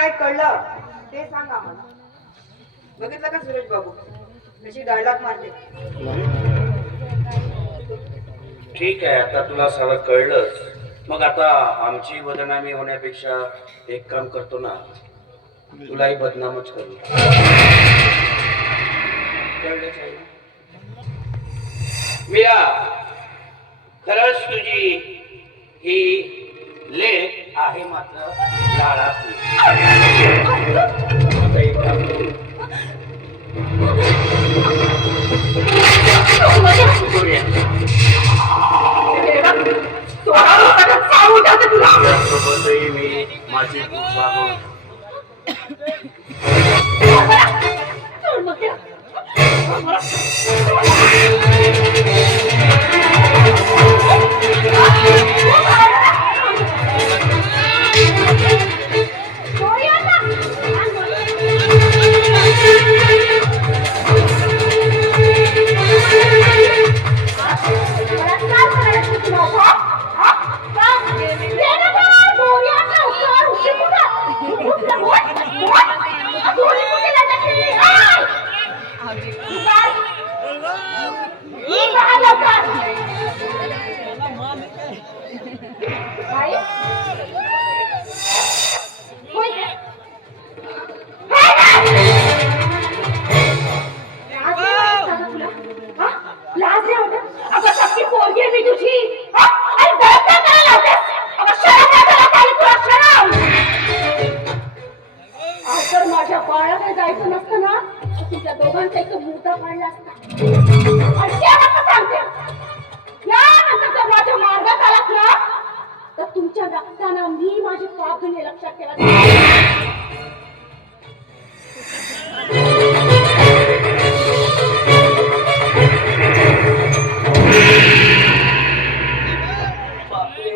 काय कळलं ते सांगा मला. बघितलं का सुरेश बाबू कशी डायलॉग मारते. ठीक आहे, आता तुला सगळं कळलंच. मग आता आमची बदनामी होण्यापेक्षा एक काम करतो ना, तुलाही बदनामच करू. कळलंच आहे ना? मीरा, खरंच तुझी ही लेख आहे मात्र लाडाची. आता एक काम करू. करूया. यासोबतही मी माझी भूक भागवून जायचं नसतं ना तुमच्या दोघांचा एक मुद्दा पाडला असता. यानंतर जर माझ्या मार्गात आलात ना तर तुमच्या रक्ताना मी माझे पाप धुणे लक्षात ठेवा.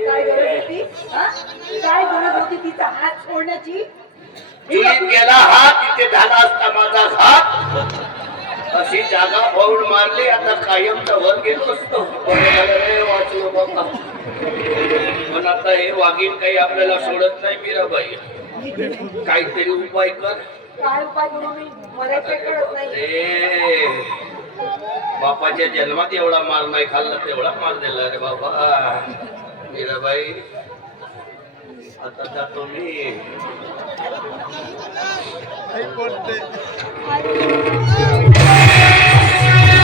काय गरज होती? काय गरज होती तिचा हात सोडण्याची? चुलीत गेला हात, तिथे झाला असता माझा घात. अशी जागा पाऊल मारली, आता कायम वर गेलो असतो. वाचलो बाबा. पण आता हे वाघीण काही आपल्याला सोडत नाही मीराबाई. काहीतरी उपाय कर. काय उपाय करू मी? मला ते कळत नाही. अरे बापाच्या जन्मात एवढा मार नाही खाल्ला, तेवढा मार दिला रे बाबा. मीराबाई आता जातो मी. Ay,